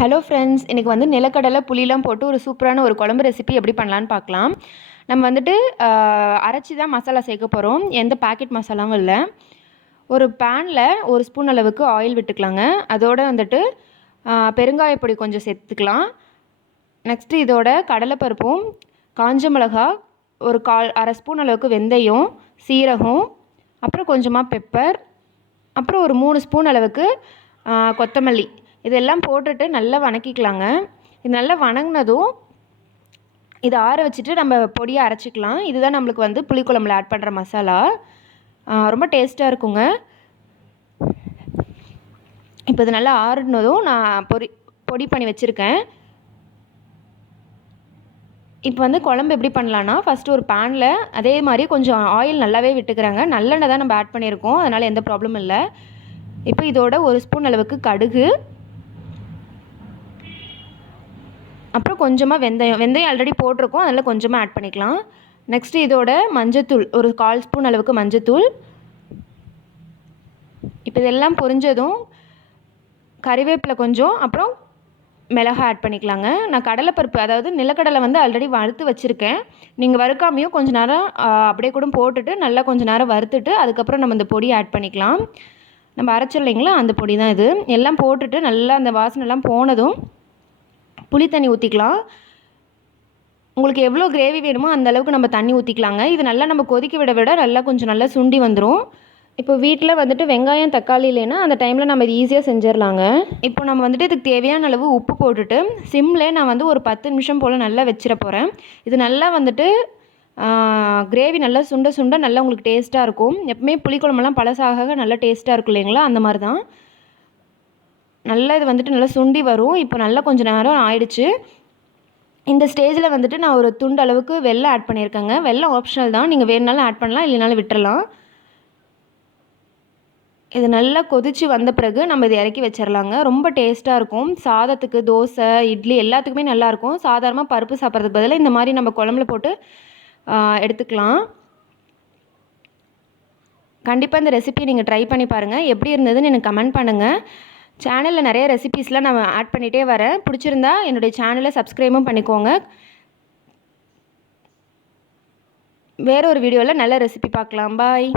Hello friends, இன்றைக்கி வந்து நிலக்கடலை புளிலாம் போட்டு ஒரு சூப்பரான ஒரு குழம்பு ரெசிபி எப்படி பண்ணலான்னு பார்க்கலாம். நம்ம வந்துட்டு அரைச்சி தான் மசாலா சேர்க்க போகிறோம். எந்த பாக்கெட் மசாலாவும் இல்லை. ஒரு பேனில் 1 ஸ்பூன் அளவுக்கு ஆயில் விட்டுக்கலாங்க. அதோடு வந்துட்டு பெருங்காயப்பொடி கொஞ்சம் சேர்த்துக்கலாம். நெக்ஸ்ட்டு இதோட கடலைப்பருப்பும், காஞ்ச மிளகா, ஒரு அரை ஸ்பூன் அளவுக்கு வெந்தயம், சீரகம், அப்புறம் கொஞ்சமாக பெப்பர், அப்புறம் ஒரு 3 ஸ்பூன் அளவுக்கு கொத்தமல்லி இதெல்லாம் போட்டுட்டு நல்லா வணக்கிக்கலாங்க. இது நல்லா வணங்கினதும் இதை ஆற வச்சுட்டு நம்ம பொடியை அரைச்சிக்கலாம். இதுதான் நம்மளுக்கு வந்து புளிக்குழம்புல ஆட் பண்ணுற மசாலா. ரொம்ப டேஸ்ட்டாக இருக்குங்க. இப்போ இது நல்லா ஆறுனதும் நான் பொடி பண்ணி வச்சுருக்கேன். இப்போ வந்து குழம்பு எப்படி பண்ணலான்னா, ஃபஸ்ட்டு ஒரு பேனில் அதே மாதிரி கொஞ்சம் ஆயில் நல்லாவே விட்டுக்கிறாங்க. நல்லெண்ணெய் தான் நம்ம ஆட் பண்ணியிருக்கோம், அதனால் எந்த ப்ராப்ளமும் இல்லை. இப்போ இதோட 1 ஸ்பூன் அளவுக்கு கடுகு, அப்புறம் கொஞ்சமாக வெந்தயம் ஆல்ரெடி போட்டிருக்கோம், அதில் கொஞ்சமாக ஆட் பண்ணிக்கலாம். நெக்ஸ்ட்டு இதோட மஞ்சத்தூள், ஒரு 1/4 ஸ்பூன் அளவுக்கு மஞ்சத்தூள். இப்போ இதெல்லாம் பொரிஞ்சதும் கறிவேப்பிலை கொஞ்சம், அப்புறம் மிளகாய் ஆட் பண்ணிக்கலாங்க. நான் கடலைப்பருப்பு, அதாவது நிலக்கடலை வந்து ஆல்ரெடி வறுத்து வச்சுருக்கேன். நீங்கள் வறுக்காமையும் கொஞ்சம் நேரம் அப்படியே கூட போட்டுட்டு நல்லா கொஞ்சம் நேரம் வறுத்துட்டு அதுக்கப்புறம் நம்ம இந்த பொடியை ஆட் பண்ணிக்கலாம். நம்ம அரைச்சோம் இல்லைங்களா, அந்த பொடி தான் இது. எல்லாம் போட்டுட்டு நல்லா அந்த வாசனைலாம் போனதும் புளி தண்ணி ஊற்றிக்கலாம். உங்களுக்கு எவ்வளோ கிரேவி வேணுமோ அந்த அளவுக்கு நம்ம தண்ணி ஊற்றிக்கலாங்க. இது நல்லா நம்ம கொதிக்க விட நல்லா கொஞ்சம் நல்லா சுண்டி வந்துடும். இப்போ வீட்டில் வந்துட்டு வெங்காயம், தக்காளி இல்லைன்னா அந்த டைமில் நம்ம இது ஈஸியாக செஞ்சிடலாங்க. இப்போ நம்ம வந்துட்டு இதுக்கு தேவையான அளவு உப்பு போட்டுட்டு சிம்மில் நான் வந்து ஒரு 10 நிமிஷம் போல் நல்லா வச்சிட போகிறேன். இது நல்லா வந்துட்டு கிரேவி நல்லா சுண்ட நல்லா உங்களுக்கு டேஸ்ட்டாக இருக்கும். எப்பவுமே புளிக்குழம்பெல்லாம் பழசாக நல்லா டேஸ்ட்டாக இருக்கும் இல்லைங்களா, அந்த மாதிரி தான். நல்லா இது வந்துட்டு நல்லா சுண்டி வரும். இப்போ நல்லா கொஞ்சம் நேரம் ஆயிடுச்சு. இந்த ஸ்டேஜில் வந்துட்டு நான் ஒரு துண்டு அளவுக்கு வெல்லம் ஆட் பண்ணியிருக்கேங்க. வெல்லம் ஆப்ஷனல் தான், நீங்கள் வேணுனாலும் ஆட் பண்ணலாம், இல்லைனாலும் விட்டுறலாம். இது நல்லா கொதித்து வந்த பிறகு நம்ம இதை இறக்கி வச்சிடலாங்க. ரொம்ப டேஸ்ட்டாக இருக்கும். சாதத்துக்கு, தோசை, இட்லி எல்லாத்துக்குமே நல்லாயிருக்கும். சாதாரணமாக பருப்பு சாப்பிட்றதுக்கு பதிலாக இந்த மாதிரி நம்ம குழம்புல போட்டு எடுத்துக்கலாம். கண்டிப்பாக இந்த ரெசிபி நீங்கள் ட்ரை பண்ணி பாருங்கள். எப்படி இருந்ததுன்னு எனக்கு கமெண்ட் பண்ணுங்கள். சேனலில் நிறைய ரெசிபீஸ்லாம் நான் ஆட் பண்ணிகிட்டே வரேன். பிடிச்சிருந்தா என்னுடைய சேனலை சப்ஸ்கிரைபும் பண்ணிக்கோங்க. வேறு ஒரு வீடியோவில் நல்ல ரெசிபி பார்க்கலாம். பாய்.